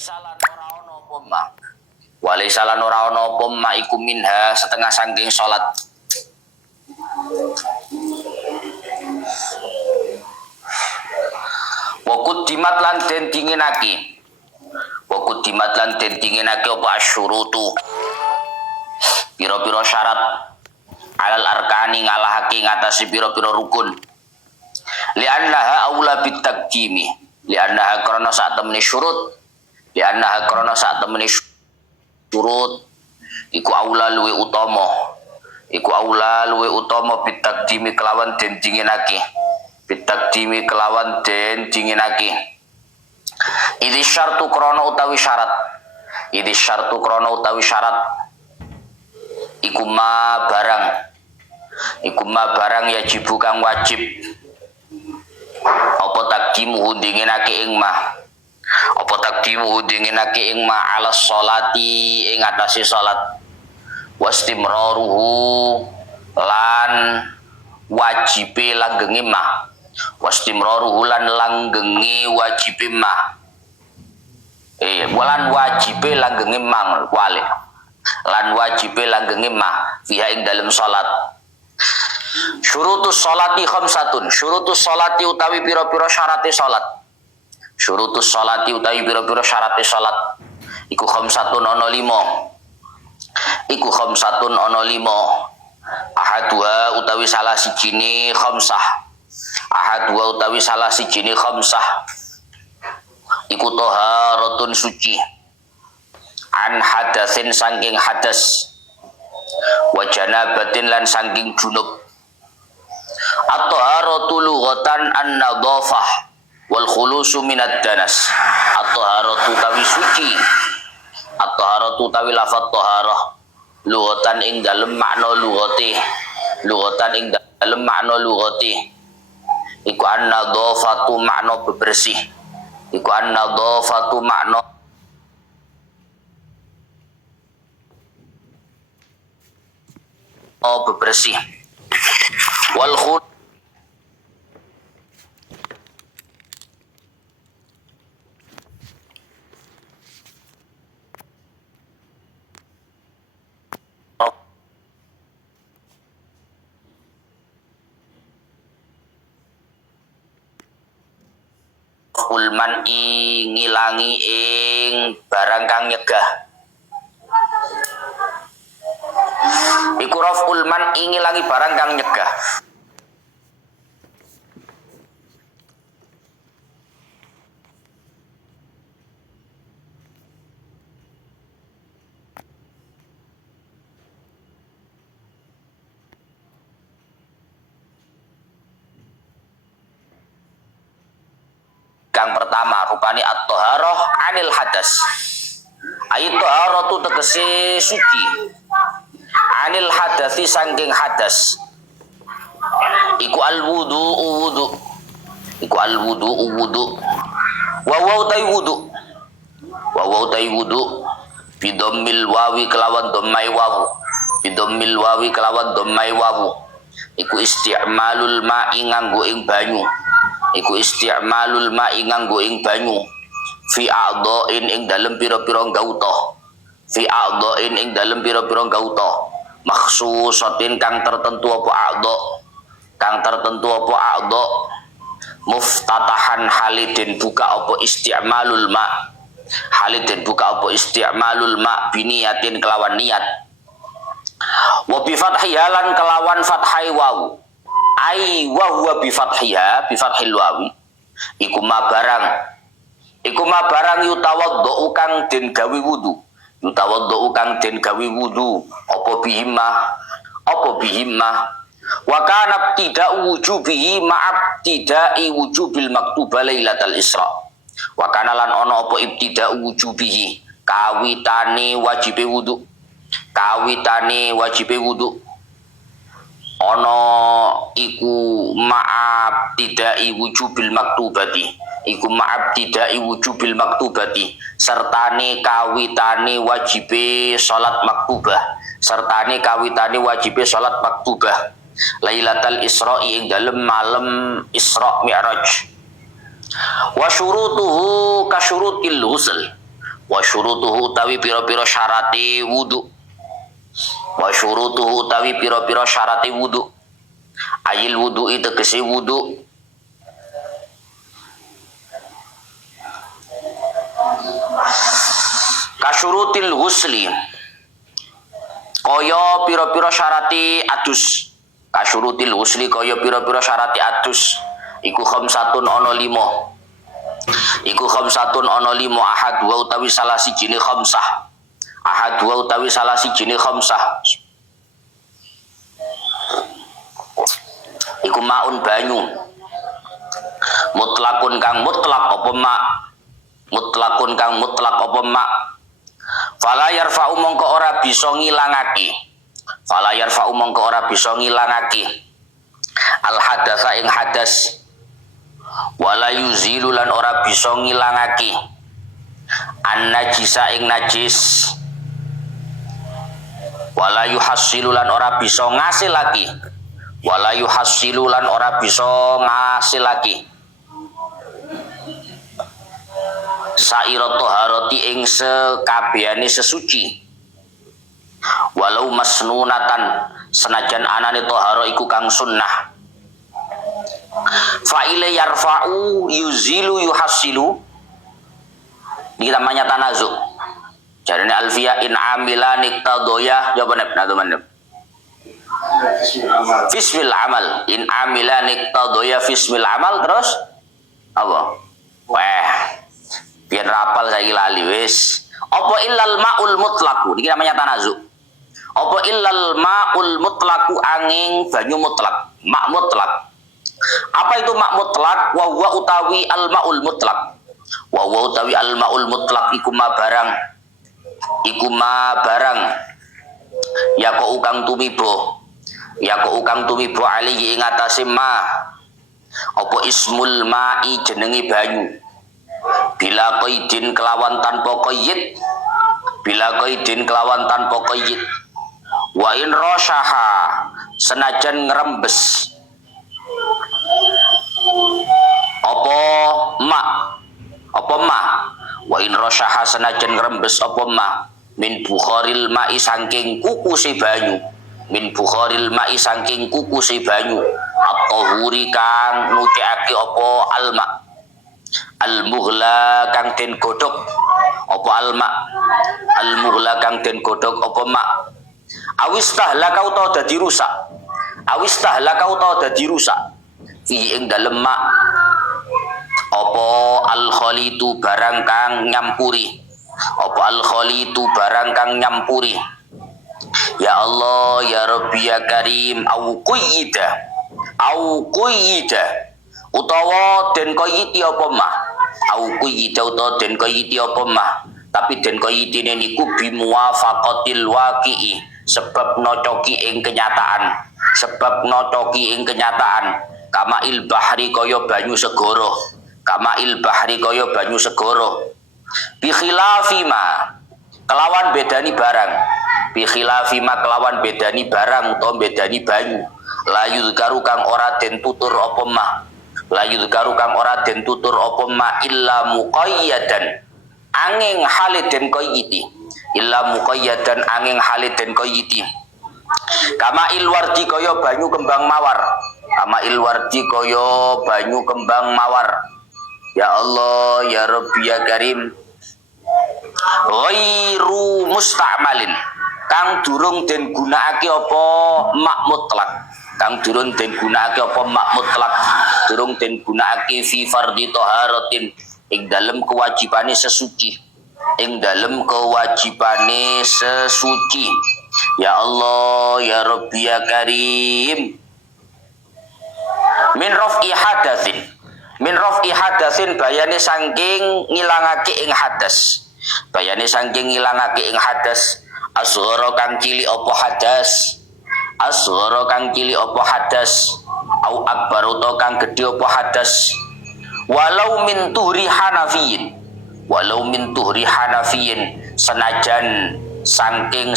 Walaisalan ora ono apa ma. Walaisalan ora ono apa ma iku minha setengah saking salat. Wakut dimat lan den dinginake. Wakut dimat lan den dinginake apa asyurutu. Piro-piro syarat alal arkani ngalahake ngatasi piro-piro rukun. Li'annaha aula bitaqdimi. Li'annaha karena saat temene syurut. Li'annaha karena saat temene syurut iku aula luwe utama. Iku aula luwe utama bitaqdimi kelawan den dinginake. Bitaqdimi kelawan den dinginake. Idzi syartu krana utawi syarat. Idzi syartu krana utawi syarat. Iku ma barang yajibu kang wajib apa takdimu dinginake ing ma apa takdimu dinginake ing ma ala sholati ing atase salat wastimraruhu lan wajibe langgenge ma wastimraruhu lan langgenge wajibe ma lan wajibe langgenge mang wale lan wajibe langgenge ma fiha ing dalem salat. Syurutus sholati khamsatun. Syurutus sholati utawi pira-pira syarate salat. Syurutus sholati utawi pira-pira syarate salat iku khamsatun ana 5. Iku khamsatun ana 5. Ahaduha utawi salah sijine khamsah. Ahaduha utawi salah sijine khamsah iku taharatun suci. An hadatsin saking hadas wa janabatin lan saking junub. At-taharatu lughatan an-nadhafah wal khulusu minad danas. At-taharatu tawi suci. At-taharatu tawi lafaz taharah lughatan ing dalem makna lughati. Lughatan ing dalem makna lughati iku an-nadhafatu makna bebersih. Iku an-nadhafatu makna bebersih. Wal khul ulman ngilangi ing barang kang nyegah. Iku raf'ul man ngilangi barang kang nyegah. Kang pertama rupane at-taharah anil hadas. Ayat taharatu tegese suci. Anil hadasi saking hadas. Iku al-wudu wudu. Iku al-wudu wudu. Wa wa utai wudu. Wa wa utai wudu bidammil wawi kelawan dhammai wawu. Bidammil wawi kelawan dhammai wawu. Iku isti'malul ma'i nganggo ing banyu. Iku isti'malul ma'i nganggo ing banyu fi a'dha'in ing dalem pira-pira gauta. Fi a'dha'in ing dalem pira-pira gauta makhsusatin kang tertentu apa a'dha. Kang tertentu apa a'dha muftatahan halidin buka apa isti'malul ma. Halidin buka apa isti'malul ma biniyatin kelawan niat. Wa bi fathihalan kelawan fathai wawu. Ai wa huwa bi fathiha bi fathil wawi iku ma barang yutawaddu kang den gawe wudu. Yutawaddu kang den gawe wudu apa bihimma wa kana tidak wujubihi ma'ab tidai wujubil maktubah lailatal isra. Wa kana lan ana apa ibtida wujubihi kawitane wajibe wudu. Kawitane wajibe wudu ono iku ma'ab tidai wujubil maktubati. Iku ma'ab tidai wujubil maktubati sertane kawitane wajibe salat maktubah. Sertane kawitane wajibe salat maktubah lailatal isra'i ing dalem malam Isra Mi'raj. Wa syurutuhu ka syurutil ghusl. wa syurutuhu utawi pira-pira syarate wudu wa syurutuhu utawi pira-pira syarate wudu ayil wudu tegese wudu kasyurutil ghusli kaya pira-pira syarate adus kasyurutil ghusli kaya pira-pira syarate adus iku khamsatun ana 5 iku khamsatun ana 5 ahad wa utawi salah sijine khamsah ahad wa utawi salah sijine khamsah iku maun banyu mutlakun kang mutlak apa mak mutlakun kang mutlak apa mak fala yarfa'u mongko ora bisa ngilangake fala yarfa'u mongko ora bisa ngilangake al hadatsa ing hadas wala yuzilu lan ora bisa ngilangake an najisa ing najis wala yuhassilu lan ora bisa ngasilake wala yuhassilu lan ora bisa ngasilake sa'irat taharati ing sekabehane sesuci walau masnunatan senajan anane tahara iku kang sunnah fa'ila yarfa'u yuzilu yuhassilu ini namanya tanazuk jarane alfiya in amila niqtadoya jawaban teman-teman fismil amal in amila niqtadoya fismil amal terus apa biar rapal saiki lali wis apa illal ma'ul mutlaqu iki namanya tanazuk apa illal ma'ul mutlaqu angin banyu mutlak mak mutlak apa itu mak mutlak wa huwa utawi al ma'ul mutlak wa huwa utawi al ma'ul mutlak iku ma barang ya kok ukang tumibo alihi ing atase ma apa ismul ma'i jenenge banyu bila qaidin kelawan tanpa qaid wa in rasyaha senajan ngrembes apa ma wa in rasyaha senajan ngrembes apa ma min bukharil ma'i saking kukuse banyu at-tahuri kang nucake apa alma al-mughla kang den godhog apa alma al-mughla kang den godhog apa ma awistahlaka utawa dadi rusak fi ing dalem ma apa al-khalitu barang kang nyampuri ya Allah ya Rabbi ya Karim au quyida utawa den qayyiti apa mah au quyida utawa den qayyiti apa mah tapi den qayyitine niku bi muwafaqatil waqi'i sebab nocoki ing kenyataan kama il bahri kaya banyu segara bi khilafi ma kelawan bedani barang utawa bedani banyu la yuzkaru kang ora den tutur apa ma illa muqayyadan angin haliden qayyiti kama ilwardi kaya banyu kembang mawar ya Allah ya Rabbi ya Karim ghairu musta'malin kang durung den gunakake apa mak mutlak durung den gunakake fi fardhi taharatin ing dalem kewajibane sesuci ya Allah ya Rabbi ya Karim min raf'i hadatsin bayane saking ngilangake ing hadas asghara kang cilik apa hadas au akbar utawa kang gedhe apa hadas walau min tuhri hanafiyin senajan saking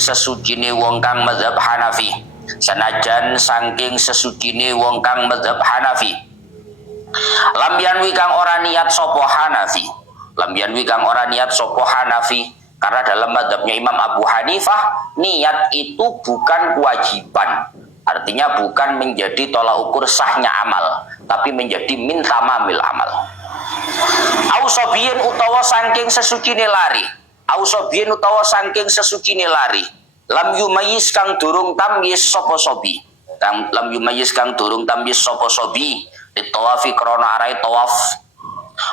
sesucine wong kang mazhab Hanafi lam yanwi kang ora niat sapa Hanafi lam yanwi kang ora niat sapa Hanafi, karena dalam mazhabnya Imam Abu Hanifah niat itu bukan kewajiban, artinya bukan menjadi tolak ukur sahnya amal, tapi menjadi min tamamil amal. Ausobiyin utawa saking sesucine lari, ausobiyin utawa saking sesucine lari, lam yumayis kang durung tamyiz sapa sobi, lam yumayis kang durung tamyiz sapa sobi ditawafi krana arai tawaf,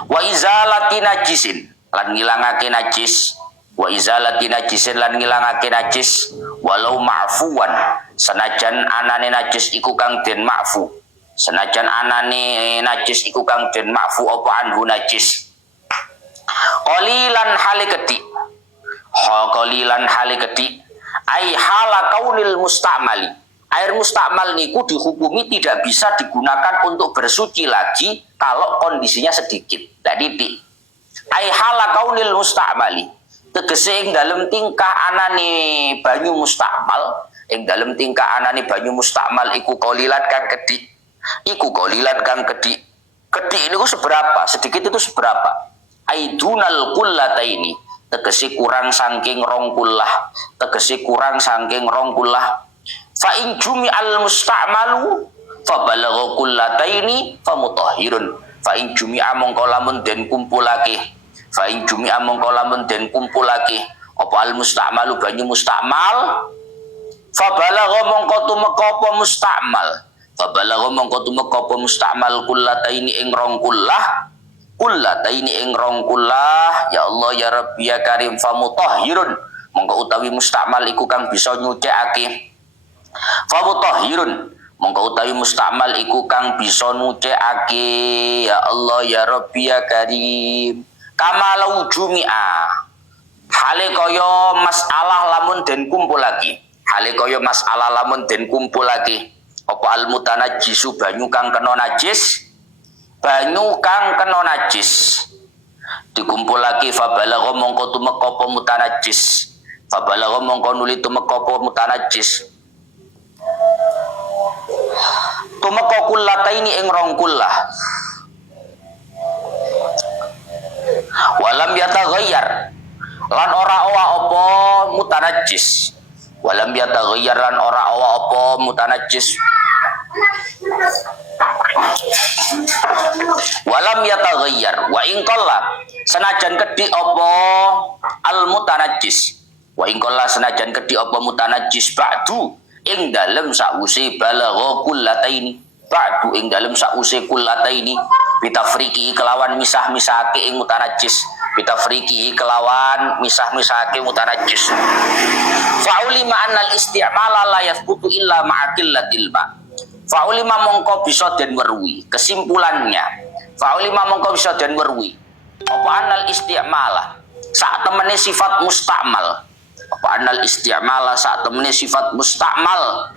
wa izalati najisin lan ngilangake najis, wa izalati najisin lan ngilangake najis, walau ma'fuwan senajan anane najis iku kang den ma'fu, senajan anane najis iku kang den ma'fu apa anhu najis, qalilan hale kedik, qalilan hale kedik, ai hala kaunil mustamali, air mustakmal niku dihukumi tidak bisa digunakan untuk bersuci lagi kalau kondisinya sedikit, tidak didik. Ai hala kaunil mustakmali, tegese ing dalem tingkah anane banyu mustakmal, ing dalem tingkah anane banyu mustakmal iku qalilan kang kedik, iku qalilan kang kedik. Kedik niku seberapa? Sedikit itu seberapa? Aidunal kullataini, tegese kurang saking rong kullah, tegese kurang saking rong kullah. Fa in jumi'al musta'malu fa balagha kullataini fa mutahhirun, fa in jumi'a mongko lamun den kumpulake, fa in jumi'a mongko lamun den kumpulake apa al musta'malu banyu mustakmal, fa balagha mongko tumeka apa mustakmal, fa balagha mongko tumeka apa mustakmal kullataini ing rong kullah, kullataini ing rong kullah, ya Allah ya Rabbi ya Karim, fa mutahhirun mongko utawi mustakmal iku kang bisa nyucikake, fa mutahhirun mongko utawi mustakmal iku kang bisa nyucikake, ya Allah ya Rabbi ya Karim, kamalau jumi'a hale kaya masalah lamun den kumpul lagi, hale kaya masalah lamun den kumpul lagi apa al mutanajjisu banyu kang kena najis, banyu kang kena najis dikumpul lagi, fa balagha mongko tumeka apa mutanajjis, fa balagha mongko nuli tumeka apa mutanajjis, tumeka kullataini ing rong kullah, walam yataghayyar lan ora awa apa mutanajjis, walam yataghayyar lan ora awa apa mutanajjis, walam yataghayyar wa in qalla senajan kedhi apa al mutanajjis, wa in qalla senajan kedhi apa mutanajjis ba'du ing dalem sause balagha kullataini, ba'du ing dalem sause kullataini bitafriqi kelawan misah-misahake ing mutanajjis, bitafriqi kelawan misah-misahake mutanajjis, fa'ulima annal isti'mala la yathbutu illa ma'aqillatil ma', fa'ulima mongko bisa den weruhi, kesimpulannya fa'ulima mongko bisa den weruhi apa annal isti'mala sak temene sifat mustakmal, apa annal isti'mala sak temene sifat mustakmal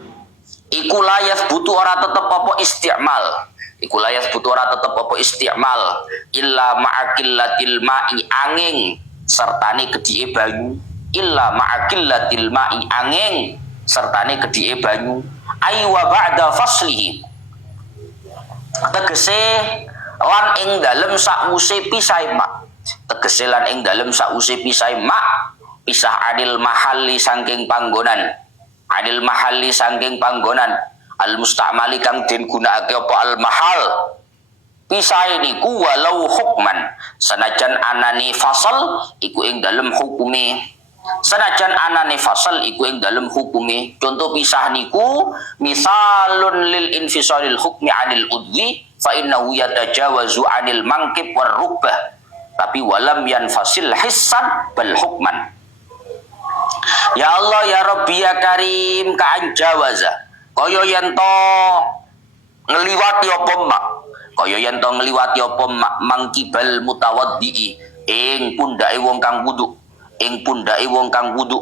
iku layas butuh ora tetep apa isti'mal, iku layas butuh ora tetep apa isti'mal illa ma'aqillatil ma'i angin sertane kedhike banyu, illa ma'aqillatil ma'i angin sertane kedhike banyu, aywa ba'da faslihi tegese lan ing dalem sakwuse pisah mak, tegese lan ing dalem sakwuse pisah mak, pisah adil mahalli saking panggonan, adil mahalli saking panggonan al mustamali kang den gunakake apa al mahal, pisah niku walau hukman senajan anane fasal iku ing dalem hukume, senajan anane fasal iku ing dalem hukume, contoh pisah niku misalun lil infisalil hukmi anil udhi fa innahu yatajawazu anil mangkib war rukbah, tapi walam yanfasil hissan bal hukman, ya Allah ya Rabbi ya Karim ka'an jawaza kaya yen to ngliwati apa mak, kaya yen to ngliwati apa mak mangkibal mutawaddi ing pundake wong kang wudu, ing pundake wong kang wudu,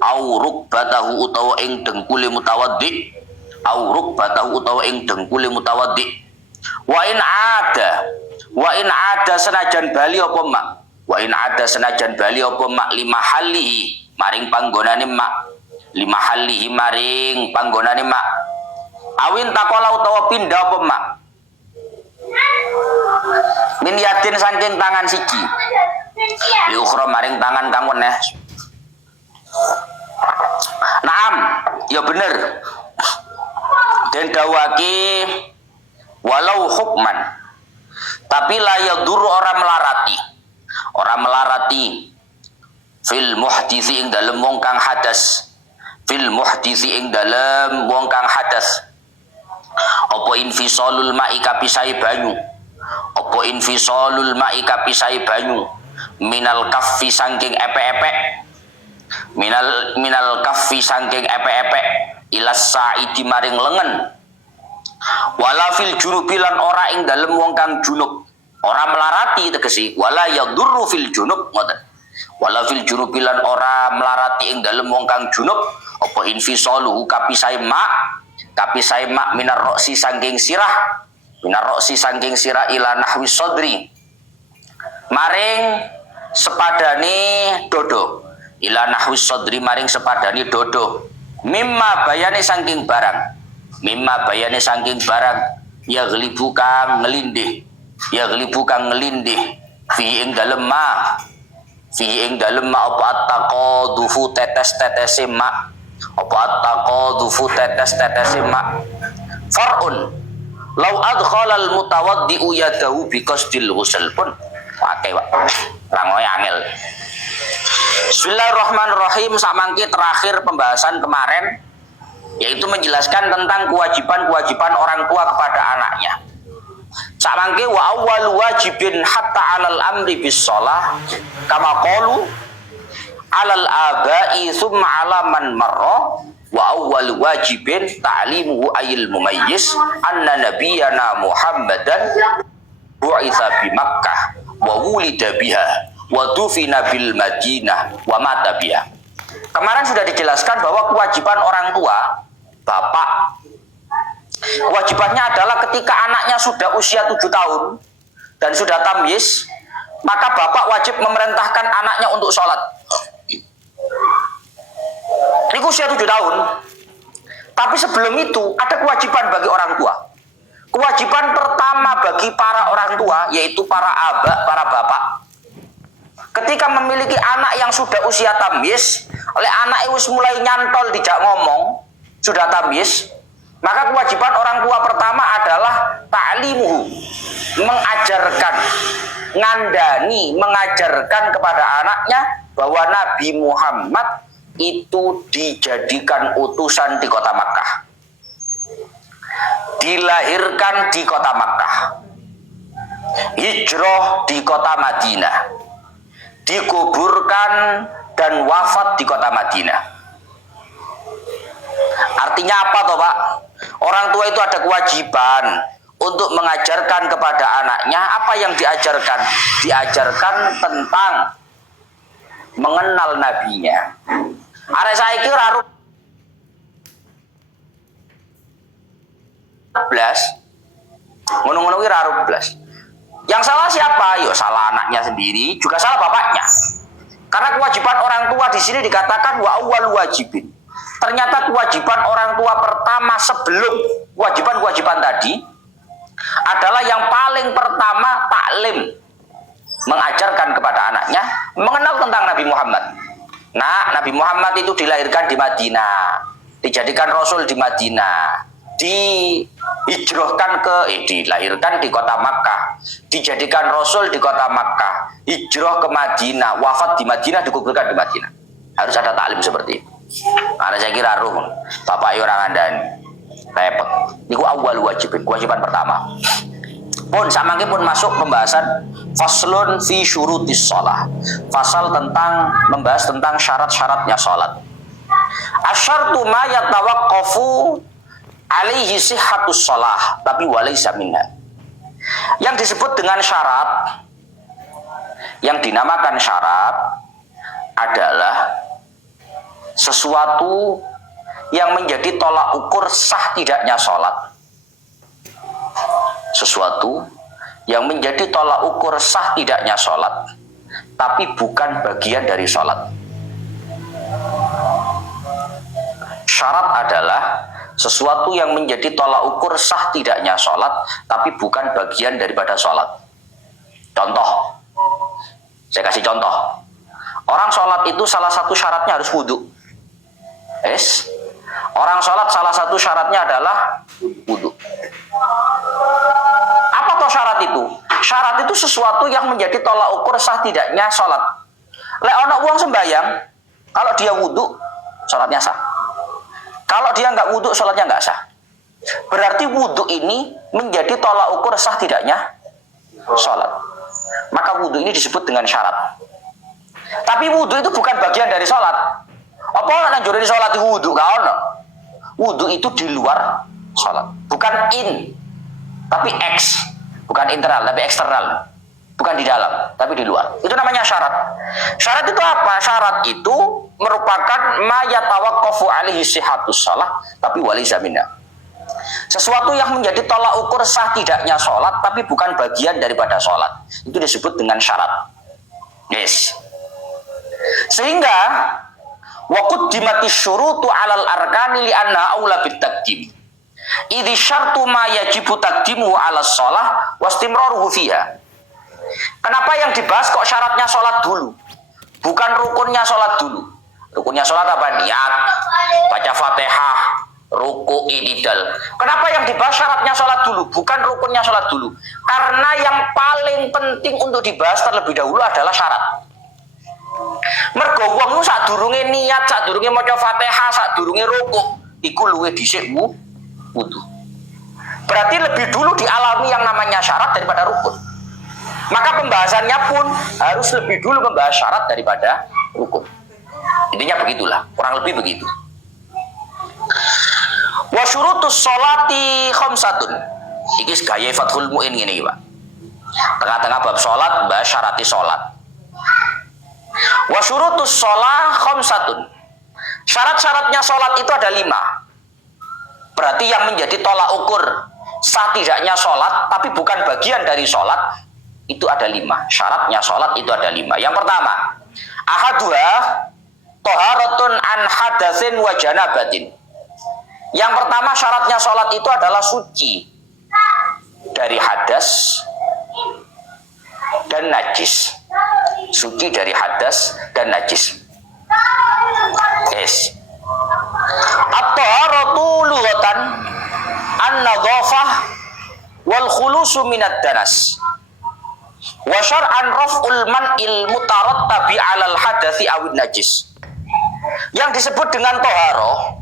au rukbatahu utawa ing dengkule mutawaddi, au rukbatahu utawa ing dengkule mutawaddi, wa in ada senajan bali apa mak, wa in ada senajan bali apa mak lima halihi maring panggonane mak, lima halihi maring panggonane mak, awin takola utawa pindah apa mak, min yadin saking tangan siji, li ukhra maring tangan kang weneh. Naam, ya bener. Den dawaki walau hukman, tapi la yadur orang melarati fil muhdisi ing dalem wong kang hadas, fil muhdisi ing dalem wong kang hadas. Apa infisalul ma'i kapisai banyu, apa infisalul ma'i kapisai banyu minal kaffi saking epek-epek, minal kaffi saking epek-epek ilas sa'idi maring lengen. Wala fil junubi lan ora ing dalem wong kang junub, ora melarati tegesi wala yadurru fil junub ngoten. Wala fil junubi lan ora melarati ing dalem wong kang junub apa infisaluhu kapisai mak minar roksi saking sirah, minar roksi saking sirah ila nahwi sodri maring sepadani dodo, ila nahwi sodri maring sepadani dodo, mimma bayane saking barang, mimma bayane saking barang ya glibu kang ngelindih, ya glibu kang ngelindih fi ing dalem ma, fi ing dalem ma apa attaqadufu tetes-tetese ma, apa attaqadufu tetes-tetese ma. Far'un law adkhalal mutawaddi'u yadahu biqasdil ghusl pun pakai Pak. Rangoe angel. Bismillahirrahmanirrahim. Samangke terakhir pembahasan kemarin yaitu menjelaskan tentang kewajiban-kewajiban orang tua kepada anaknya. Samangke wa awwal wajibin hatta 'alal amri bis shalah kama qalu 'alal aba'i tsumma 'ala man marra wa awwal wajibin ta'limuhu ayil mumayyiz anna nabiyyana Muhammadan bu'itsa bi Makkah wa wulida biha wa dufina bil Madinah wa mata biha. Kemarin sudah dijelaskan bahwa kewajiban orang tua, bapak, kewajibannya adalah ketika anaknya sudah usia 7 tahun dan sudah tamyiz, maka bapak wajib memerintahkan anaknya untuk sholat. Ini usia 7 tahun. Tapi sebelum itu ada kewajiban bagi orang tua. Kewajiban pertama bagi para orang tua yaitu para aba, para bapak. Ketika memiliki anak yang sudah usia tamyiz, oleh anak itu mulai nyantol dijak ngomong, sudah tamyiz, maka kewajiban orang tua pertama adalah ta'limuhu, mengajarkan, ngandani, mengajarkan kepada anaknya bahwa Nabi Muhammad itu dijadikan utusan di kota Makkah, dilahirkan di kota Makkah, hijrah di kota Madinah, dikuburkan dan wafat di kota Madinah. Artinya apa toh Pak? Orang tua itu ada kewajiban untuk mengajarkan kepada anaknya. Apa yang diajarkan? Diajarkan tentang mengenal nabinya. Arek saiki ora blas. Ngono-ngono kuwi ora blas. Yang salah siapa? Yo salah anaknya sendiri, juga salah bapaknya. Karena kewajiban orang tua di sini dikatakan wa awwal wajibin. Ternyata kewajiban orang tua pertama sebelum kewajiban-kewajiban tadi adalah yang paling pertama taklim, mengajarkan kepada anaknya mengenal tentang Nabi Muhammad. Nah, Nabi Muhammad itu dilahirkan di Madinah, dijadikan Rasul di Madinah, dilahirkan di kota Makkah, dijadikan Rasul di kota Makkah, hijrah ke Madinah, wafat di Madinah, dikuburkan di Madinah. Harus ada taklim seperti itu. Karena saya kira ruh, bapak orang andani, repot. Itu awal wajibin, kewajiban pertama. Pun samangke pun masuk pembahasan faslun fi syurutis shalah. Fasal tentang membahas tentang syarat-syaratnya salat. Asyartu ma yatawaqqafu alaihi sihhatus shalah, tapi walaysa minha. Yang disebut dengan syarat, yang dinamakan syarat adalah sesuatu yang menjadi tolak ukur sah tidaknya salat. Sesuatu yang menjadi tolak ukur sah tidaknya sholat, tapi bukan bagian dari sholat. Syarat adalah sesuatu yang menjadi tolak ukur sah tidaknya sholat, tapi bukan bagian daripada sholat. Contoh, Saya kasih contoh. Orang sholat itu salah satu syaratnya harus wudhu. Orang sholat salah satu syaratnya adalah wudhu. Apa toh syarat itu? Syarat itu sesuatu yang menjadi tolak ukur sah tidaknya sholat. Lek ono wong sembayang, kalau dia wudhu, sholatnya sah. Kalau dia nggak wudhu, sholatnya nggak sah. Berarti wudhu ini menjadi tolak ukur sah tidaknya sholat. Maka wudhu ini disebut dengan syarat. Tapi wudhu itu bukan bagian dari sholat. Apa orang yang sholat itu wudhu? Gak ono. Wudhu itu di luar sholat. Bukan in, tapi ex. Bukan internal, tapi eksternal. Bukan di dalam, tapi di luar. Itu namanya syarat. Syarat itu apa? Syarat itu merupakan ma yatawaqqafu alaihi sihhatus shalah, tapi walaysa minha. Sesuatu yang menjadi tolak ukur sah tidaknya sholat, tapi bukan bagian daripada sholat. Itu disebut dengan syarat. Yes. Sehingga wa quddimatis syurutu 'alal arkani li anna aula bitaqdim. Idzi syartu ma yajibu taqdimu 'ala shalah wastimraruhu fiha. Kenapa yang dibahas kok syaratnya sholat dulu? Bukan rukunnya sholat dulu. Rukunnya sholat apa? Niat, baca Fatihah, ruku, i'tidal. Kenapa yang dibahas syaratnya sholat dulu? Bukan rukunnya sholat dulu. Karena yang paling penting untuk dibahas terlebih dahulu adalah syarat. Mergo wong ku sadurunge niat, sadurunge maca Fatihah, sadurunge ruku, iku luwih dhisik wudu. Berarti lebih dulu dialami yang namanya syarat daripada rukun. Maka pembahasannya pun harus lebih dulu membahas syarat daripada rukun. Intinya begitulah, kurang lebih begitu. Wa syurutus sholati khamsatun. Iki gaya Fathul Mu'in ngene iki, Pak. Tengah-tengah bab salat bahas syarati salat. Wa syurutus shalah khamsatun. Syarat-syaratnya salat itu ada 5. Berarti yang menjadi tolak ukur sah tidaknya salat tapi bukan bagian dari salat itu ada 5. Syaratnya sholat itu ada 5. Yang pertama, ahaduha toharatun an hadatsin wa janabatin. Yang pertama syaratnya sholat itu adalah suci dari hadas dan najis. Suci dari hadas dan najis. Yes. At-taharatu lughatan an-nadhafah wal khulusu minad danas. Wa syar'an raf'ul man'il mutarattabi 'alal hadathi awin najis. Yang disebut dengan toharo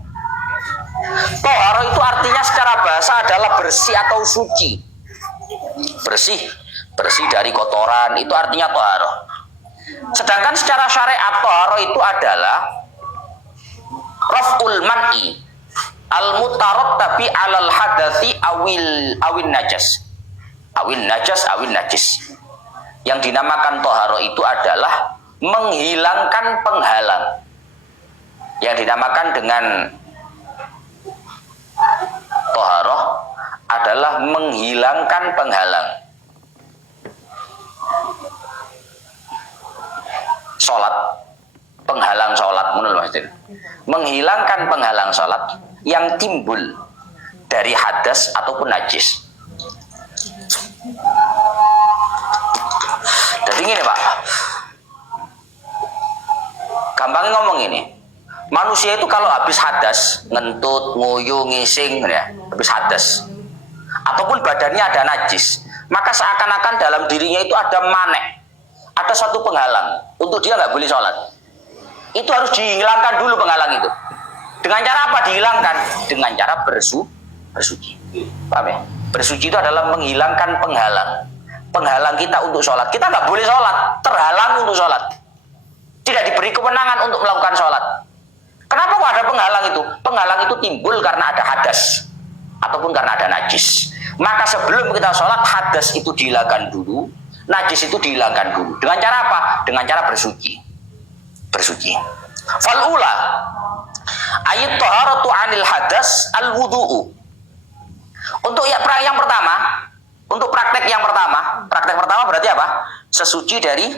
itu artinya secara bahasa adalah bersih atau suci. Bersih dari kotoran, itu artinya toharo. Sedangkan secara syariat toharo itu adalah raf'ul man'i al mutarattabi 'alal hadathi awin najas. Awin najis. Yang dinamakan toharo itu adalah menghilangkan penghalang. Yang dinamakan dengan toharo adalah menghilangkan penghalang. Sholat, penghalang sholat, menurut Mas. Menghilangkan penghalang sholat yang timbul dari hadas ataupun najis. Jadi gini Pak, gampangnya ngomong ini, manusia itu kalau habis hadas, ngentut, nguyu, ngising, ya, habis hadas, ataupun badannya ada najis, maka seakan-akan dalam dirinya itu ada manek, ada suatu penghalang, untuk dia nggak boleh sholat. Itu harus dihilangkan dulu penghalang itu. Dengan cara apa dihilangkan? Dengan cara bersuci. Paham ya? Bersuci itu adalah menghilangkan penghalang kita untuk sholat. Kita nggak boleh sholat, terhalang untuk sholat. Tidak diberi kewenangan untuk melakukan sholat. Kenapa kok ada penghalang itu? Penghalang itu timbul karena ada hadas ataupun karena ada najis. Maka sebelum kita sholat, hadas itu dihilangkan dulu, najis itu dihilangkan dulu. Dengan cara apa? Dengan cara bersuci. Fal'ula ayat toharatu anil hadas al wudu'u. Untuk yang pertama, untuk praktek pertama berarti apa? Sesuci dari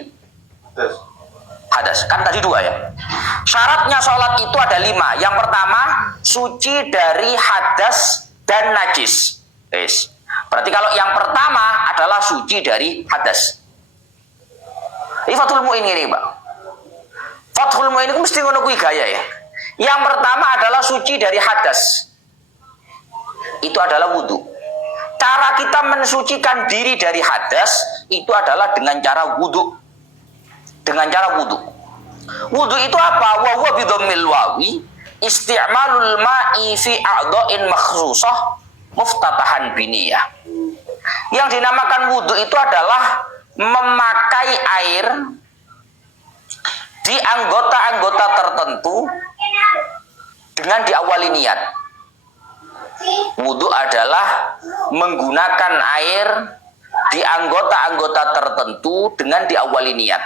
hadas. Kan tadi 2 ya. Syaratnya sholat itu ada 5. Yang pertama, suci dari hadas dan najis. Berarti kalau yang pertama adalah suci dari hadas. Ini Fathul Mu'in ini, Pak. Fathul Mu'in itu mesti ngono kuwi gaya ya. Yang pertama adalah suci dari hadas. Itu adalah wudhu. Cara kita mensucikan diri dari hadas itu adalah dengan cara wudhu. Dengan cara wudhu. Wudhu itu apa? Wa huwa bidhammil wawi isti'malul ma'i fi a'dha'in makhsusah muftatahan biniyah. Yang dinamakan wudhu itu adalah memakai air di anggota-anggota tertentu dengan diawali niat. Wudhu adalah menggunakan air di anggota-anggota tertentu dengan diawali niat.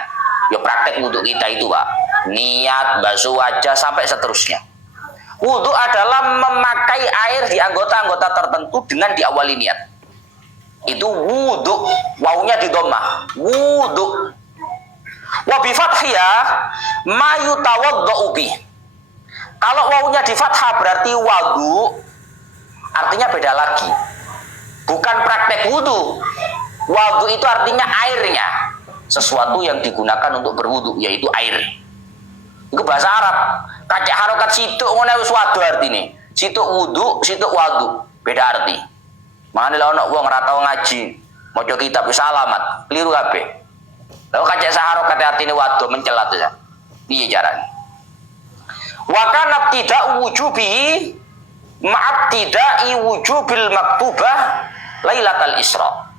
Ya praktek wudhu kita itu, Pak. Niat, basuh wajah, sampai seterusnya. Wudhu adalah memakai air di anggota-anggota tertentu dengan diawali niat. Itu wudhu. Wawunya di dhammah. Wudhu. Wa bi fathiyah ma yutawaddau bih. Kalau wawunya di fathah berarti wadu, artinya beda lagi. Bukan praktek wudhu. Wadu itu artinya airnya. Sesuatu yang digunakan untuk berwudhu, yaitu air. Itu bahasa Arab. Kacek harokat situ ngono wis wadu artine. Situ wudhu, situ wadu. Beda arti. Mane lha ono wong ora tau ngaji, maca kitab wis alamat, keliru kabeh. Lha kacek saharokat artine wadu mencelat ya. Piye carane? Wa kana tidak wujubi ma'ab tidai wujubil maktubah lailatal isra.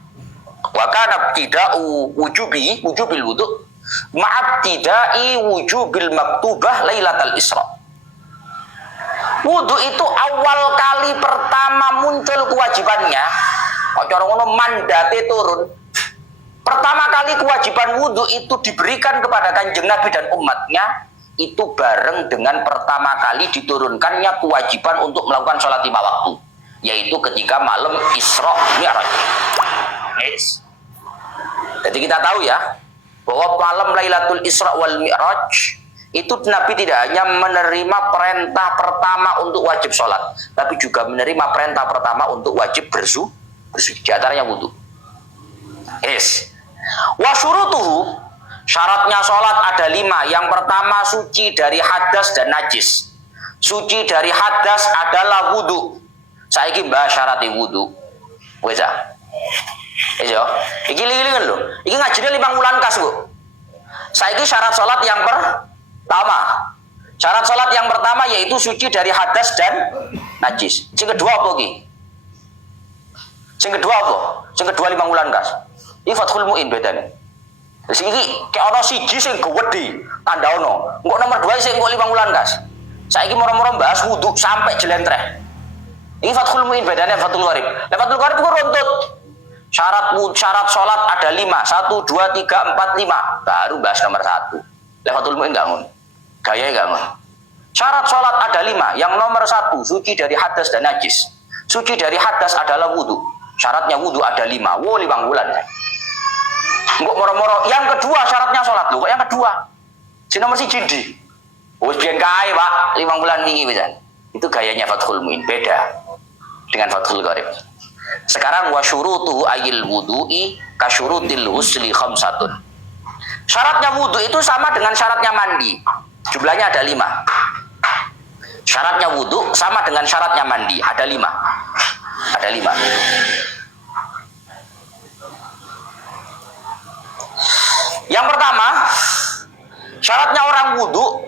Wa kana tidak wujubil wudu ma'ab tidai wujubil maktubah lailatal isra. Wudu itu awal kali pertama muncul kewajibannya, kok cara ngono mandate turun. Pertama kali kewajiban wudu itu diberikan kepada Kanjeng Nabi dan umatnya itu bareng dengan pertama kali diturunkannya kewajiban untuk melakukan sholat 5 waktu, yaitu ketika malam Isra Mi'raj. Yes. Jadi kita tahu ya bahwa malam Lailatul Isra wal Mi'raj itu Nabi tidak hanya menerima perintah pertama untuk wajib sholat, tapi juga menerima perintah pertama untuk wajib bersuci, di antaranya wudu. Yes. Wa syurutuhu, syaratnya sholat ada 5. Yang pertama suci dari hadas dan najis. Suci dari hadas adalah wudu. Saiki mbah syaratnya wudu. Wes ah. Iya, iki lingan lho. Iki ngajine 5 wulan kas, Bu. Saiki syarat sholat yang pertama. Syarat sholat yang pertama yaitu suci dari hadas dan najis. Sing kedua apa iki? Sing kedua apa? Sing kedua 5 wulan kas. Iki Fathul Mu'in bedane. Wis iki kayak ana siji sing gedhe, tandhaono. Engko nomor 2 sing engko 5 wulan kas. Saiki moro-moro bahas wudu sampai jelentreh. Ini Fathul Mu'in bedane Fathul Gharib. Lah Fathul Gharib itu runtut. Syarat sholat ada 5. 1, 2, 3, 4, 5. Baru bahas nomor 1. Lah Fathul Mu'in enggak ngono. Gaya enggak ngono. Syarat sholat ada 5. Yang nomor 1 suci dari hadas dan najis. Suci dari hadas adalah wudu. Syaratnya wudu ada 5. Wo 5 bulan. Enggak moro-moro. Yang kedua syaratnya sholat lho. Kok yang kedua? Si nomor 1 di. Wis biyen kae, Pak. 5 bulan wingi pisan. Itu gayanya Fathul Mu'in, beda dengan Fathul Gharib. Sekarang wa syurutuhu ayil wudu'i ka syurutil husli khamsatun. Syaratnya wudu itu sama dengan syaratnya mandi. Jumlahnya ada 5. Syaratnya wudu sama dengan syaratnya mandi, ada 5. Ada 5. Yang pertama, syaratnya orang wudu,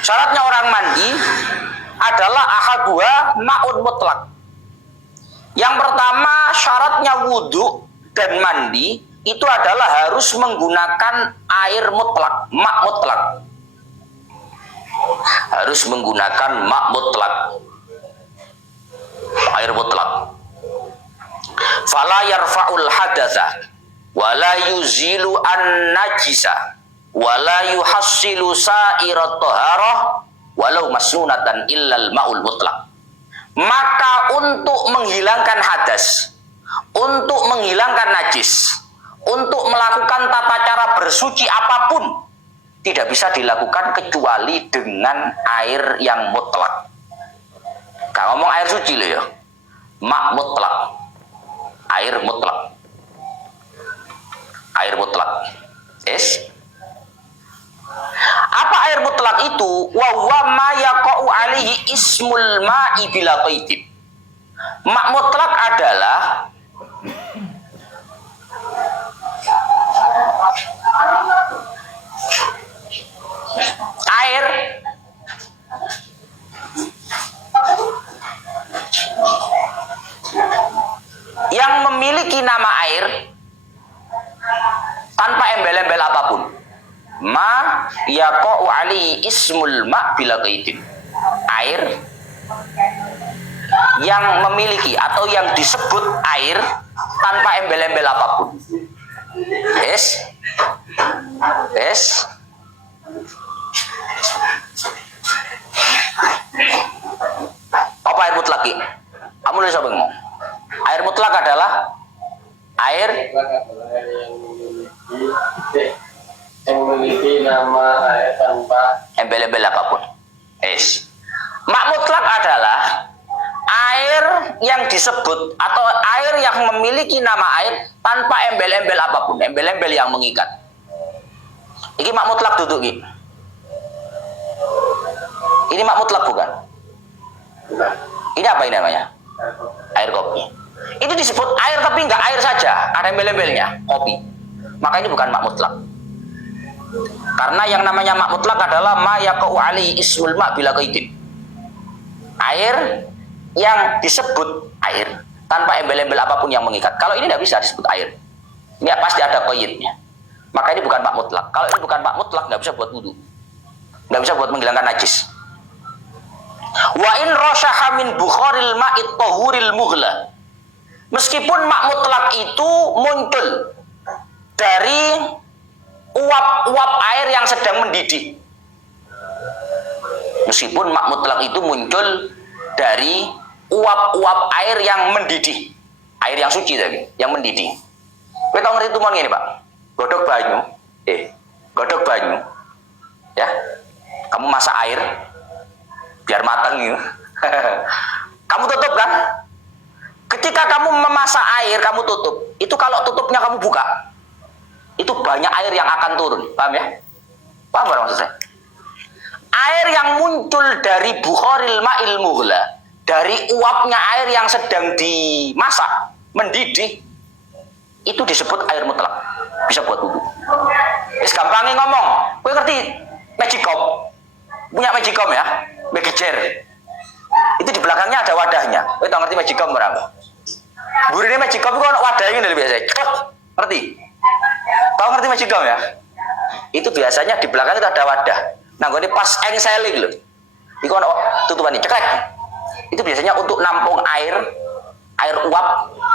syaratnya orang mandi adalah ahadua ma'un mutlak. Yang pertama syaratnya wudu dan mandi itu adalah harus menggunakan air mutlak, mak mutlak. Harus menggunakan mak mutlak, air mutlak. Fala yarfa'ul hadatsa wala yuzilu an najisa wala yuhassilu sa'irat taharah walau masnunatan illal ma'ul mutlak. Maka untuk menghilangkan hadas, untuk menghilangkan najis, untuk melakukan tata cara bersuci apapun tidak bisa dilakukan kecuali dengan air yang mutlak. Kalau ngomong air suci loh ya, mak mutlak, air mutlak, air mutlak. Yes. Apa air mutlak itu? Wa huwa ma yaqa'u alaihi ismul ma'i bila qaidin. Mak mutlak adalah air yang memiliki nama air tanpa embel-embel apapun. Ma yaqa'u alaihi ismul ma' bila qaidin. Air yang memiliki atau yang disebut air tanpa embel-embel apapun. Yes. Apa air mutlak? Kamu nulis apa ngomong? Air mutlak adalah air yang memiliki nama air tanpa embel-embel apapun. Yes. Mak mutlak adalah air yang disebut atau air yang memiliki nama air tanpa embel-embel apapun, embel-embel yang mengikat. Ini mak mutlak duduk ini. Ini mak mutlak bukan? Ini apa ini namanya? Air kopi. Ini disebut air tapi enggak air saja, ada embel-embelnya, kopi. Maka ini bukan mak mutlak. Karena yang namanya mak mutlak adalah ma yaqa'u alaihi ismul ma' bila qaidin. Air yang disebut air tanpa embel-embel apapun yang mengikat. Kalau ini tidak bisa disebut air. Ini pasti ada qaidnya. Maka ini bukan mak mutlak. Kalau ini bukan mak mutlak, nggak bisa buat wudu, nggak bisa buat menghilangkan najis. Wa in rashaha min bukharil ma'it tahuril mughla. Meskipun mak mutlak itu muncul dari uap-uap air yang sedang mendidih. Meskipun mak mutlak itu muncul dari uap-uap air yang mendidih. Air yang suci tadi, yang mendidih. Kita tahu ngerti tuh ini Pak. Godok banyu. Ya. Kamu masak air biar matang gitu. Kamu tutup kan? Ketika kamu memasak air, kamu tutup. Itu kalau tutupnya kamu buka, itu banyak air yang akan turun. Paham ya? Paham maksud saya? Air yang muncul dari bukharil ma'il mughla, dari uapnya air yang sedang dimasak, mendidih, itu disebut air mutlak. Bisa buat wudu. Wis gampangnya ngomong. Kowe ngerti magicom? Punya magicom ya? Magicer. Itu di belakangnya ada wadahnya. Kowe tau ngerti magicom berapa? Burine magicom itu wadahnya ini biasa. Ngerti? Tahu ngerti magicom ya? Itu biasanya di belakang itu ada wadah. Nah, gue pas engseling loh. Iku ono tutupan ceklek. Itu biasanya untuk nampung air uap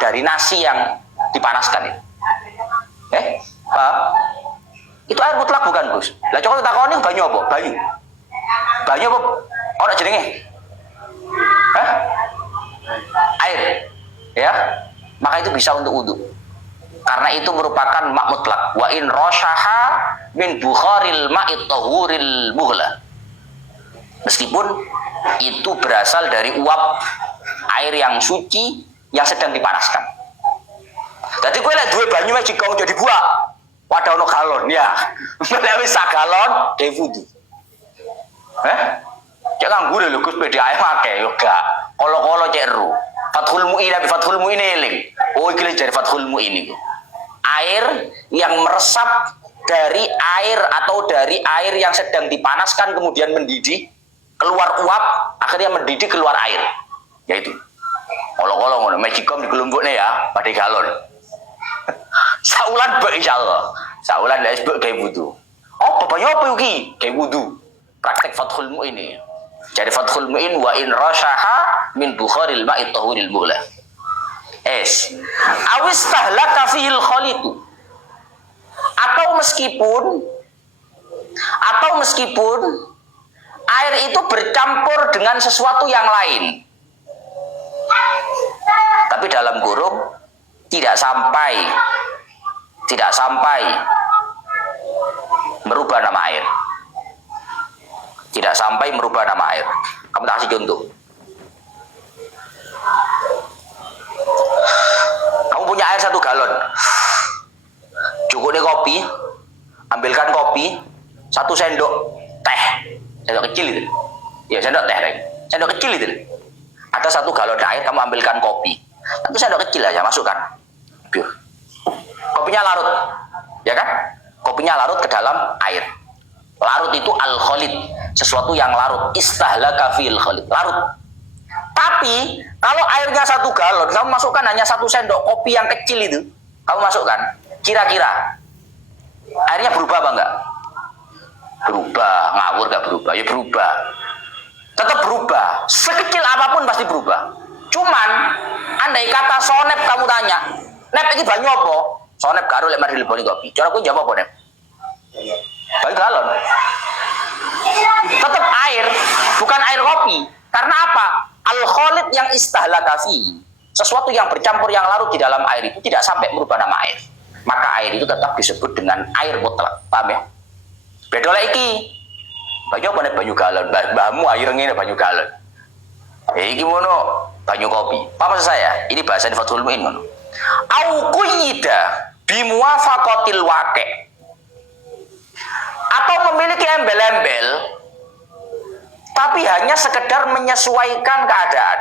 dari nasi yang dipanaskan itu. Paham? Itu air mutlak bukan, Gus? Lah coba takoni banyu apa? Banyu apa? Ora jenenge? Hah? Air. Ya. Maka itu bisa untuk wudu. Karena itu merupakan mak mutlak. Wa in rashaha min bukharil ma'it tahuril mughla. Meskipun itu berasal dari uap air yang suci yang sedang dipanaskan. Jadi kowe lek duwe banyu magicom jadi buak. Wadah ono galon ya. Lek wis sak galon dhewe wudu. Cek nganggo lho Gus PDAM akeh yo gak. Kolo-kolo cek ru. Fathul Mu'in tapi Fathul Mu'in eling. Oh iki jare Fathul Mu'in iku. Air yang meresap dari air atau dari air yang sedang dipanaskan kemudian mendidih, keluar uap, akhirnya mendidih keluar air. Yaitu. Kolo-kolo ngono, magicom dikelumpukne ya, pada galon. Saulan mbok insyaallah. Saulan lek mbok gawe wudu. Oh, banyu apa iki? Gawe wudu. Praktek Fathul Mu'in ini. Jadi Fathul Mu'in wa in rashaha min bukharil ma'it tahuril mughla. Awis tahlaka fihil khalitu. Atau meskipun air itu bercampur dengan sesuatu yang lain. Tapi dalam kurung tidak sampai merubah nama air. Tidak sampai merubah nama air. Kamu tak kasih contoh. Kamu punya air 1 galon. Cukup deh kopi. Ambilkan kopi 1 1 sendok teh, sendok kecil itu. Ya sendok teh, sendok kecil itu. Ada 1 galon air, kamu ambilkan kopi. 1 sendok kecil aja masukkan. Biar. Kopinya larut, ya kan? Kopinya larut ke dalam air. Larut itu al-khalid, sesuatu yang larut. Istahlaka fil khalid, larut. Tapi kalau airnya 1 galon, kamu masukkan hanya 1 sendok kopi yang kecil itu, kamu masukkan. Kira-kira airnya berubah apa enggak? Berubah, ngawur enggak berubah? Ya berubah. Tetap berubah. Sekecil apapun pasti berubah. Cuman, andai kata sonep kamu tanya, Nep ini banyu apa? Sonep karo lek mari leboni kopi. Cara aku jawab apa, Nep? Banyu galon. Tetap air, bukan air kopi. Karena apa? Al-khalid yang istahlaka fi. Sesuatu yang bercampur yang larut di dalam air itu tidak sampai merubah nama air. Maka air itu tetap disebut dengan air mutlak. Paham ya? Beda lagi. Banyu apa nih? Banyu galon. Mbahmu air ngene banyu galon. Iki mono banyu kopi. Paham maksud saya? Ini bahasa di Fathul Muin ngono. Au quyida bimuwafaqatil waqi'. Atau memiliki embel-embel tapi hanya sekedar menyesuaikan keadaan.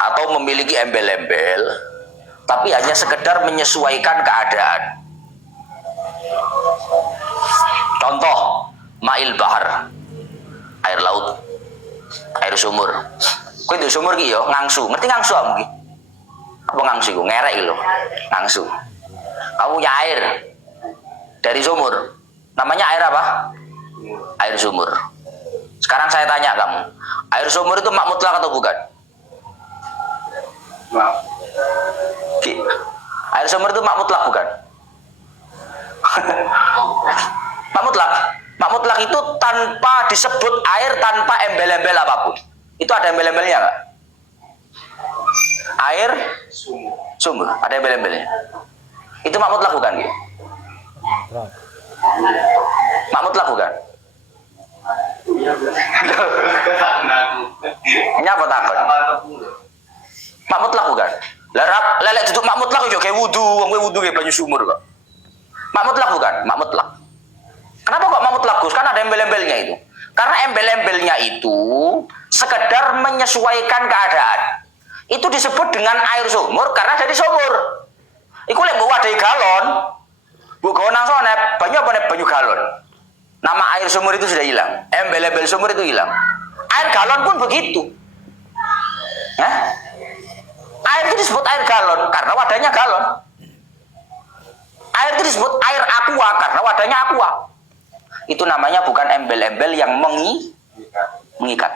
Atau memiliki embel-embel tapi hanya sekedar menyesuaikan keadaan. Contoh, ma'il bahar, air laut, air sumur. Kowe itu sumur ki yo ngangsu, ngerti ngangsu am ki? Apa ngangsu iku? Ngerek lho, ngangsu. Kamu punya air dari sumur. Namanya air apa? Air sumur. Sekarang saya tanya kamu, air sumur itu mak mutlak atau bukan? Air sumur itu mak mutlak bukan? Mak mutlak. Mak mutlak itu tanpa disebut air, tanpa embel-embel apapun. Itu ada embel-embelnya nggak? Air sumur. Ada embel-embelnya. Itu mak mutlak bukan? Gitu? Mak mutlak bukan? Ini apa takut? Mak mutlak bukan? Lelek duduk mak mutlak juga kayak wudu, wudu kayak banyu sumur kok. Mak mutlak bukan? Mak mutlak. Kenapa kok mak mutlak Gus? Kan ada embel-embelnya itu. Karena embel-embelnya itu sekedar menyesuaikan keadaan. Itu disebut dengan air sumur karena dari sumur. Iku lek mbok wadahi galon, mbok gawa nang sonep, banyu apa nek banyu galon. Nama air sumur itu sudah hilang. Embel-embel sumur itu hilang. Air galon pun begitu. Hah? Air itu disebut air galon karena wadahnya galon. Air itu disebut air aqua karena wadahnya aqua. Itu namanya bukan embel-embel yang mengikat.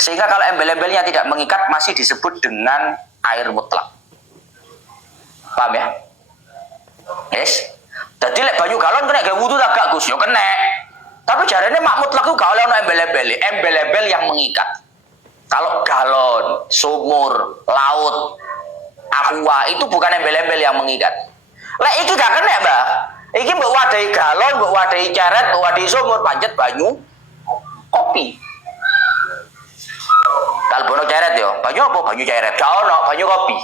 Sehingga kalau embel-embelnya tidak mengikat masih disebut dengan air mutlak. Paham ya? Yes. Jadi lek banyu galon kena gawe wudu tak gak Gus? Yo kena. Tapi jarene mak mutlak ku gak oleh ono embel-embel yang mengikat. Kalau galon, sumur, laut, aqua itu bukan embel-embel yang mengikat. Lek iki gak kena, Mbak. Iki mbok wadahi galon, mbok wadahi ceret, mbok wadahi sumur, pancet banyu kopi. Kalbono ceret yo, banyu apa? Banyu ceret. Gak ono banyu kopi.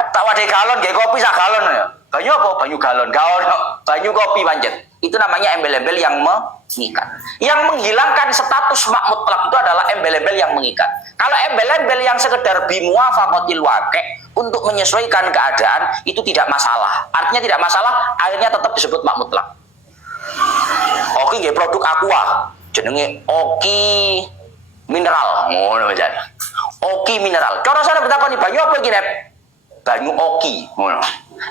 Tak wadahi galon, gawe kopi sak galon yo. Banyu apa? Banyu galon. Gak ono banyu kopi pancet. Itu namanya embel-embel yang mengikat. Yang menghilangkan status mak mutlak itu adalah embel-embel yang mengikat. Kalau embel-embel yang sekedar bimuwafaqatil waqi' untuk menyesuaikan keadaan itu tidak masalah. Artinya tidak masalah, airnya tetap disebut mak mutlak. Oke, nggih produk aqua jenenge Oki mineral. Ngono aja. Oki mineral. Cara sana bertakoni banyu apa iki, Nep? Banyu Oki. Ngono.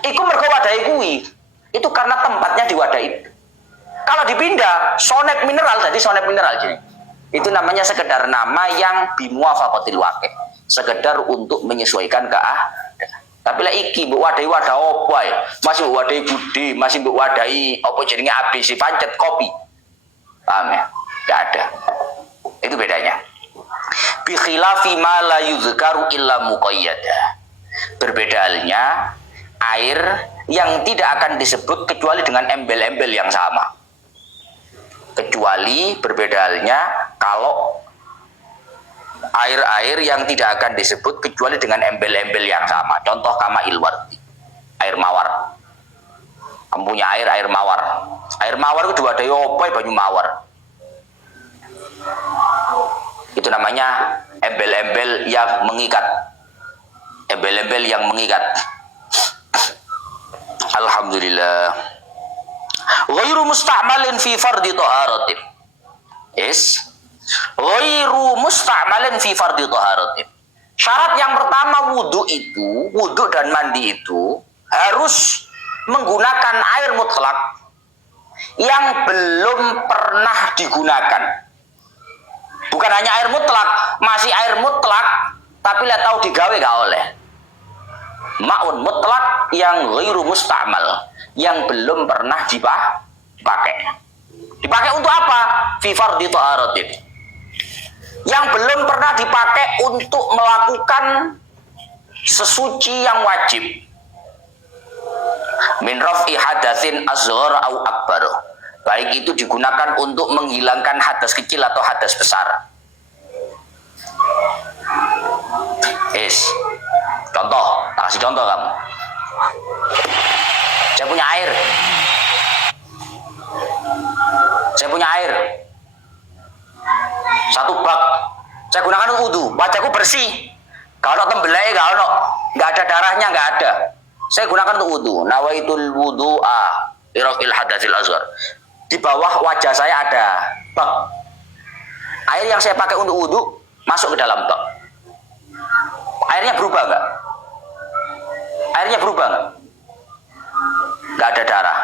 Iku mergo wadahi kuwi. Itu karena tempatnya di wadah itu. Kalau dipindah, sonep mineral jadi sonep mineral jadi. Itu namanya sekedar nama yang bimuwafaqatil waqi'. Sekedar untuk menyesuaikan keadaan. Tapi lah iki mbok wadahi wadah apa ya? Masih mbok wadahi Bude, masih mbok wadahi apa jenenge ABC pancet kopi. Paham ya? Enggak ada. Itu bedanya. Bi khilafi ma la yuzkaru illa muqayyada. Berbeda halnya air yang tidak akan disebut kecuali dengan embel-embel yang sama. Kecuali berbeda halnya kalau air-air yang tidak akan disebut kecuali dengan embel-embel yang sama. Contoh kama ilwardi, air mawar. Kamu punya air mawar. Air mawar itu diwadahi apa banyu mawar. Itu namanya embel-embel yang mengikat. Embel-embel yang mengikat. Alhamdulillah. Ghairu musta'malin fi fardhi taharatin. Yes. Ghairu musta'malin fi fardhi taharatin. Syarat yang pertama wudu dan mandi itu harus menggunakan air mutlak yang belum pernah digunakan. Bukan hanya air mutlak, masih air mutlak, tapi lihat tahu digawe gak oleh. Ma'un mutlak yang ghairu musta'mal, yang belum pernah dipakai. Dipakai untuk apa? Fi fardhi taharatin. Yang belum pernah dipakai untuk melakukan sesuci yang wajib. Min raf'i hadatsin asghar au akbar. Baik itu digunakan untuk menghilangkan hadas kecil atau hadas besar. Contoh, tak kasih contoh kamu. Saya punya air. Satu bak. Saya gunakan untuk wudu. Wajahku bersih. Kalau tembelai, nggak ada darahnya, nggak ada. Saya gunakan untuk wudu. Nawaitul wudu'a irafil hadatsil asghar. Di bawah wajah saya ada bak. Air yang saya pakai untuk wudu masuk ke dalam bak. Airnya berubah nggak? Nggak ada darah.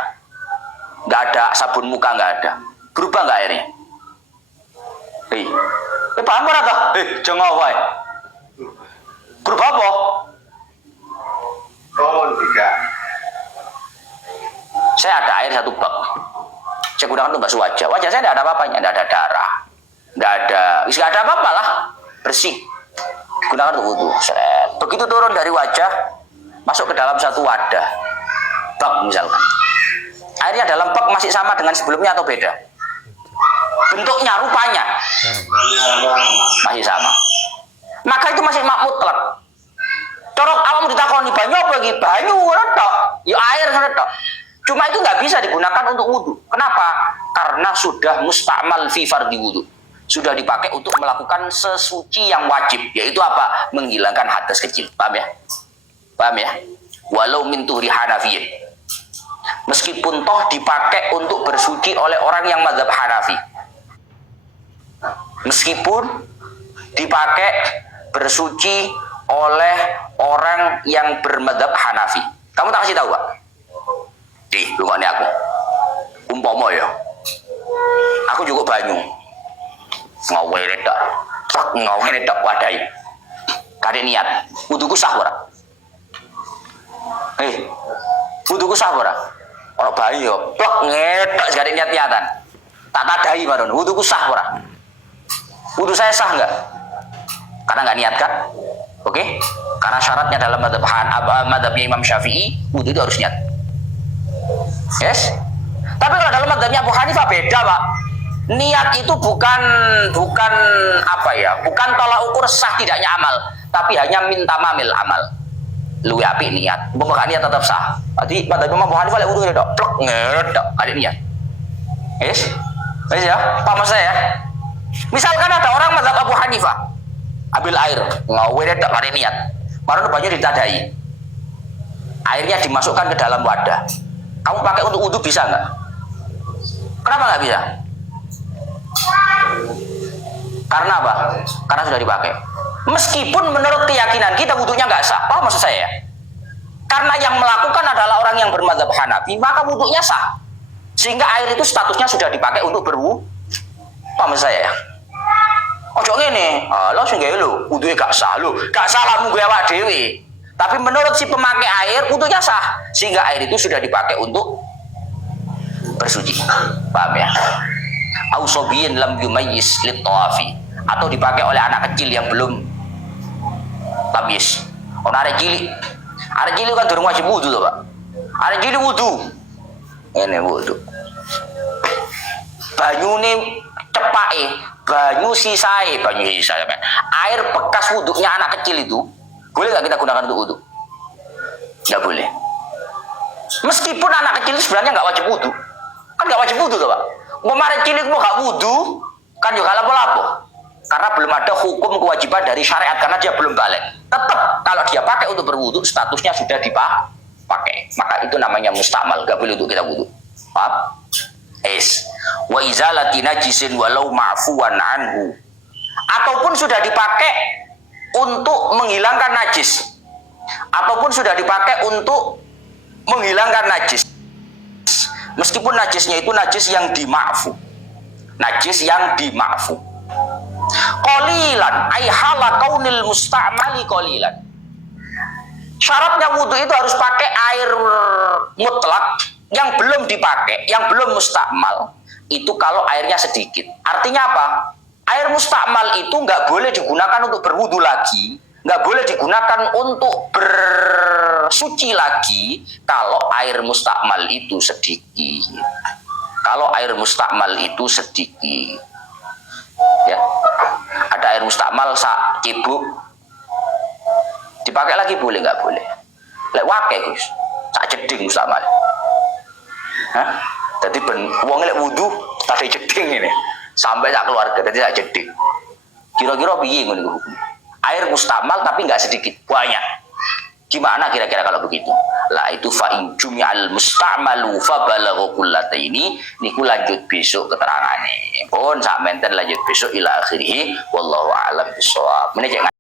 Nggak ada sabun muka, nggak ada. Berubah nggak airnya? Paham ora toh? Jangan wae. Berubah apa? Tidak. Saya ada air satu bak. Saya gunakan untuk basuh wajah. Wajah saya tidak ada apa-apanya, tidak ada darah, tidak ada apa-apa lah, bersih. Gunakan untuk wudu. Begitu turun dari wajah, masuk ke dalam satu wadah, bak misalkan. Airnya dalam bak masih sama dengan sebelumnya atau beda? Bentuknya, rupanya masih sama. Maka itu masih mutlak. Corok awam ditakoni banyu apa lagi? Banyu retok, ya air retok. Cuma itu nggak bisa digunakan untuk wudhu. Kenapa? Karena sudah musta'mal fi fardhi wudhu. Sudah dipakai untuk melakukan sesuci yang wajib, yaitu apa? Menghilangkan hadas kecil. Paham ya? Paham ya? Walau min tuhri Hanafiyin. Meskipun toh dipakai untuk bersuci oleh orang yang mazhab Hanafi. Meskipun dipakai bersuci oleh orang yang bermadzhab Hanafi. Kamu tak kasih tahu, Pak? Lungokne aku. Umpama ya. Aku juga banyu. Ngawene tok. Ngawene tok wadai. Kade niat. Wuduku sah ora? Wuduku sah ora? Ora banyu ya. Plek ngedok sekali niat-niatan. Tak tadai maron. Wuduku sah ora? Wudu saya sah enggak? Karena enggak niat kan? Oke? Karena syaratnya dalam mazhabnya Imam Syafi'i, wudu itu harus niat. Yes? Tapi kalau dalam mazhabnya Abu Hanifah beda, Pak. Niat itu bukan apa ya? Bukan tolak ukur sah tidaknya amal, tapi hanya minta mamil amal. Luwe api niat. Bukan niat tetap sah. Jadi mazhab Imam Abu Hanifah lek wudu ngedok, plek ngedok, ada niat. Yes? Yes ya? Paham saya ya? Misalkan ada orang mazhab Abu Hanifah, ambil air, ngawene tak ada niat, baru banyak ditadai. Airnya dimasukkan ke dalam wadah. Kamu pakai untuk wudu bisa nggak? Kenapa nggak bisa? Karena apa? Karena sudah dipakai. Meskipun menurut keyakinan kita wudunya nggak sah, paham maksud saya? Karena yang melakukan adalah orang yang bermadzhab Hanafi, maka wudunya sah. Sehingga air itu statusnya sudah dipakai untuk berwudu. Paham saya ya? Ojo ngene, lho sing gawe lho, wuduhe gak sah lho. Gak salah mung awak dhewe. Tapi menurut si pemakai air, wudunya sah. Sehingga air itu sudah dipakai untuk bersuci. Paham ya? Ausobiyin lam yumayyiz lit tawafi, atau dipakai oleh anak kecil yang belum tamyiz. Ono arek cilik. Arek cilik kan durung wajib wudu to, Pak. Arek cilik wudu. Ngene wudu. Banyune cepake, banyu sisae, air bekas wuduknya anak kecil itu boleh nggak kita gunakan untuk wudhu? Nggak boleh. Meskipun anak kecil itu sebenarnya nggak wajib wudhu. Kan nggak wajib wudhu tuh Pak. Kemarin cilik mau nggak wudhu, kan juga lapo-lapo. Karena belum ada hukum kewajiban dari syariat, karena dia belum balik. Tetap kalau dia pakai untuk berwudhu, statusnya sudah dipakai. Maka itu namanya mustakmal, nggak boleh untuk kita wudhu. Paham? Wa izalati najisin walau ma'fuwan anhu. Ataupun sudah dipakai untuk menghilangkan najis. Ataupun sudah dipakai untuk menghilangkan najis. Meskipun najisnya itu najis yang dima'fu. Najis yang dima'fu. Qalilan ay hala kaunil musta'mali qalilan. Syaratnya wudhu itu harus pakai air mutlak yang belum dipakai, yang belum mustakmal. Itu kalau airnya sedikit. Artinya apa? Air mustakmal itu nggak boleh digunakan untuk berwudhu lagi, nggak boleh digunakan untuk bersuci lagi kalau air mustakmal itu sedikit. Kalau air mustakmal itu sedikit, ya, ada air mustakmal sak cibuk, dipakai lagi boleh nggak boleh? Lek wakai Gus, sak jeding mustakmal. Hah? Jadi wong lek wudu tadi jeding ini sampai sak keluarga tadi sak jeding. Kira-kira piye ngono hukum? Air mustakmal tapi nggak sedikit, banyak. Gimana kira-kira kalau begitu? Lah itu fa in jumi'al musta'malu fa balagha kullataini, niku lanjut besok keterangane. Pun sak menten lanjut besok ila akhirih wallahu a'lam bishawab. Meneh